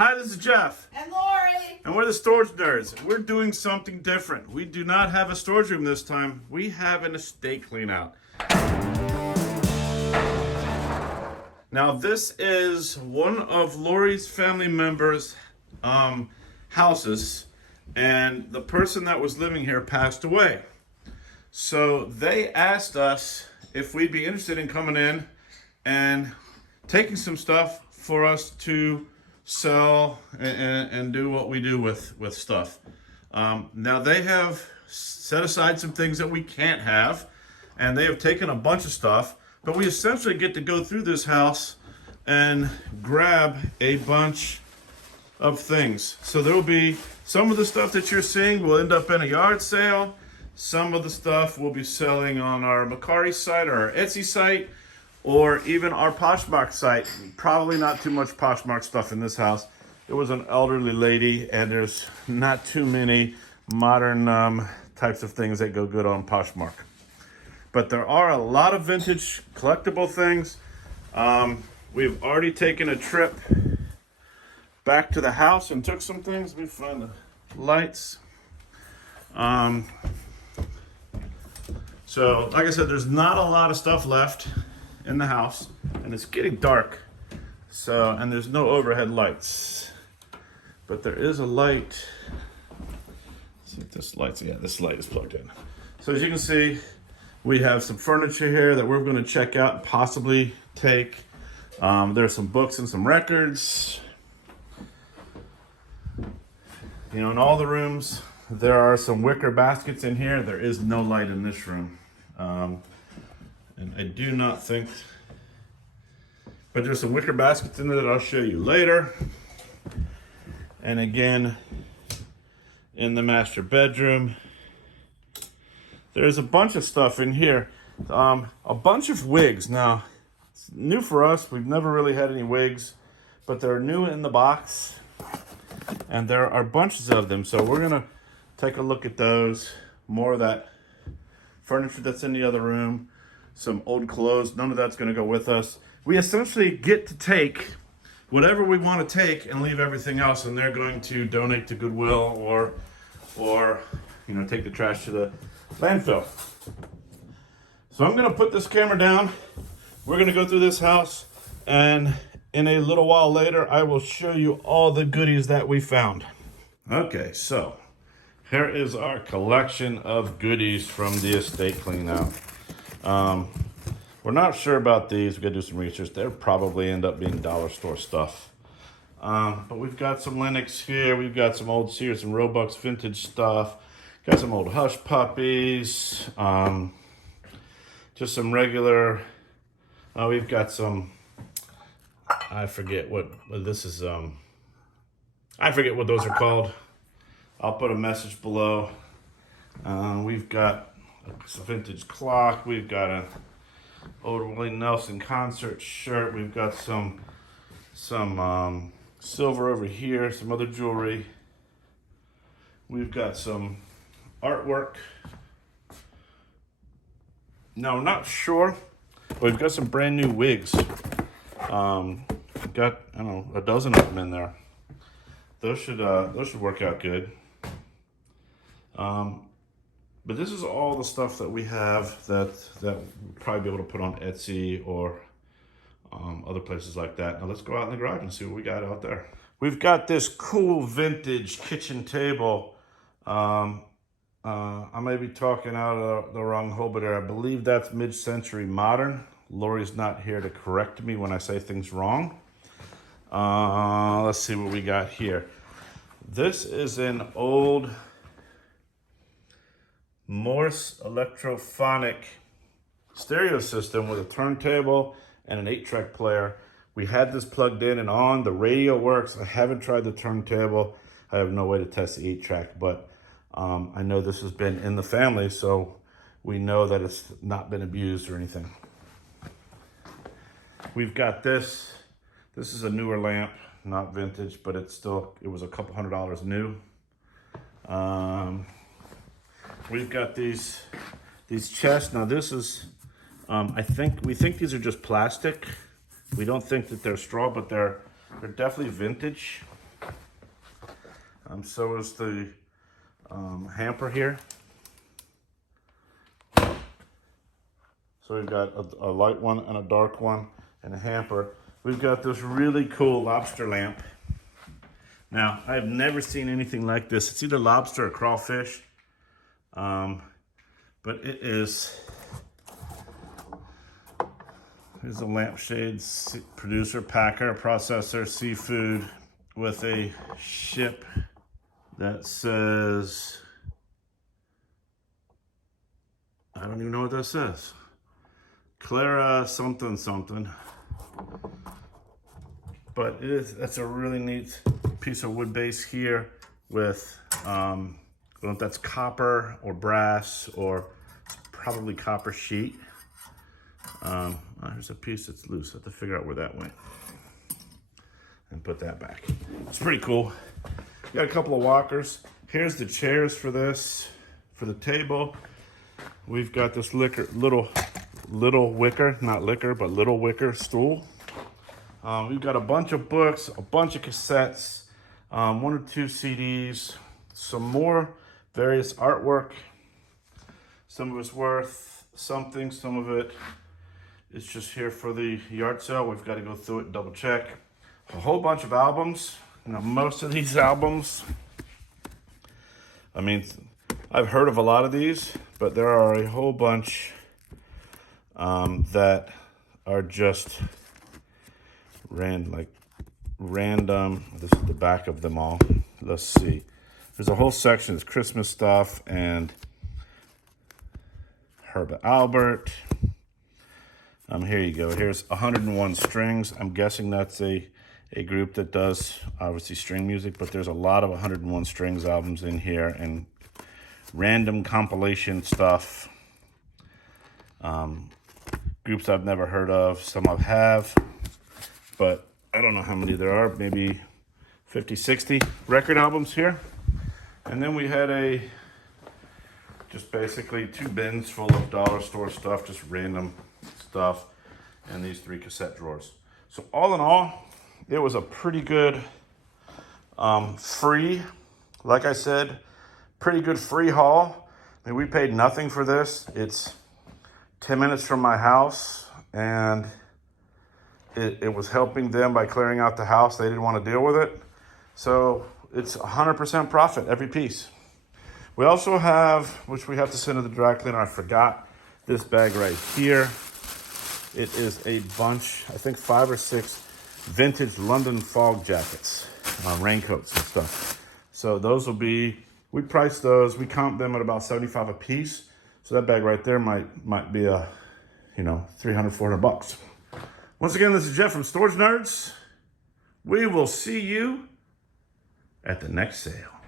Hi, this is Jeff. And Lori. And we're the Storage Nerds. We're doing something different. We do not have a storage room this time. We have an estate clean out. Now, this is one of Lori's family members' houses, and the person that was living here passed away. So they asked us if we'd be interested in coming in and taking some stuff for us to sell and do what we do with stuff. Now they have set aside some things that we can't have, and they have taken a bunch of stuff, but we essentially get to go through this house and grab a bunch of things. So there will be some of the stuff that you're seeing will end up in a yard sale. Some of the stuff we'll be selling on our Mercari site or our Etsy site, or even our Poshmark site. Probably not too much Poshmark stuff in this house. It was an elderly lady, and there's not too many modern types of things that go good on Poshmark. But there are a lot of vintage collectible things. We've already taken a trip back to the house and took some things. Let me find the lights. So, like I said, there's not a lot of stuff left in the house, and it's getting dark. So, and there's no overhead lights, but there is a light. Let's see if this light's, yeah, this light is plugged in. So as you can see, we have some furniture here that we're going to check out and possibly take. There's some books and some records. You know, in all the rooms, there are some wicker baskets in here. There is no light in this room. And I do not think, but there's some wicker baskets in there that I'll show you later. And again, in the master bedroom, there's a bunch of stuff in here. A bunch of wigs. Now, it's new for us. We've never really had any wigs, but they're new in the box, and there are bunches of them. So we're gonna take a look at those. More of that furniture that's in the other room. Some old clothes, none of that's going to go with us. We essentially get to take whatever we want to take and leave everything else, and they're going to donate to Goodwill or you know, take the trash to the landfill. So I'm going to put this camera down. We're going to go through this house, and in a little while later, I will show you all the goodies that we found. Okay, so here is our collection of goodies from the estate clean out. We're not sure about these. We gotta do some research. They'll probably end up being dollar store stuff. But we've got some Lennox here. We've got some old Sears and Roebuck vintage stuff. Got some old Hush Puppies. Just some regular. We've got some. I forget what this is. I forget what those are called. I'll put a message below. We've got a vintage clock. We've got a old Willie Nelson concert shirt. We've got some silver over here, some other jewelry. We've got some artwork. Now, I'm not sure, but we've got some brand new wigs. We've got, I don't know, a dozen of them in there. Those should work out good. But this is all the stuff that we have that we'll probably be able to put on Etsy or other places like that. Now let's go out in the garage and see what we got out there. We've got this cool vintage kitchen table. I may be talking out of the wrong hole, but I believe that's mid-century modern. Lori's not here to correct me when I say things wrong. Let's see what we got here. This is an old Morse electrophonic stereo system with a turntable and an 8-track player. We had this plugged in and on. The radio works. I haven't tried the turntable. I have no way to test the 8-track, but I know this has been in the family, so we know that it's not been abused or anything. We've got this. This is a newer lamp, not vintage, but it was a couple $100 new. We've got these chests. Now this is, we think these are just plastic. We don't think that they're straw, but they're definitely vintage. So is the hamper here. So we've got a light one and a dark one and a hamper. We've got this really cool lobster lamp. Now, I've never seen anything like this. It's either lobster or crawfish. But it is, here's a lampshade, producer, packer, processor, seafood with a ship that says, I don't even know what that says. Clara something something. But that's a really neat piece of wood base here with, I don't know if that's copper or brass or probably copper sheet. There's a piece that's loose. I have to figure out where that went and put that back. It's pretty cool. Got a couple of walkers. Here's the chairs for this, for the table. We've got this little wicker, not liquor, but little wicker stool. We've got a bunch of books, a bunch of cassettes, 1 or 2 CDs, some more various artwork. Some of it's worth something, some of it is just here for the yard sale. We've got to go through it and double check. A whole bunch of albums. Now, most of these albums, I mean, I've heard of a lot of these, but there are a whole bunch that are just random. This is the back of them all. Let's see. There's a whole section that's Christmas stuff and Herbert Albert. Here you go. Here's 101 Strings. I'm guessing that's a group that does obviously string music, but there's a lot of 101 Strings albums in here and random compilation stuff. Groups I've never heard of, some I have, but I don't know how many there are, maybe 50, 60 record albums here. And then we had just basically 2 bins full of dollar store stuff, just random stuff, and these 3 cassette drawers. So all in all, it was a pretty good free, like I said, pretty good free haul. I mean, we paid nothing for this. It's 10 minutes from my house, and it was helping them by clearing out the house. They didn't want to deal with it. So it's 100% profit every piece. We also have, which we have to send to the dry cleaner, I forgot, this bag right here. It is a bunch, I think 5 or 6 vintage London fog jackets, raincoats and stuff. So those will be, we priced those, we comped them at about 75 a piece. So that bag right there might be a, $300, $400. Once again, this is Jeff from Storage Nerds. We will see you at the next sale.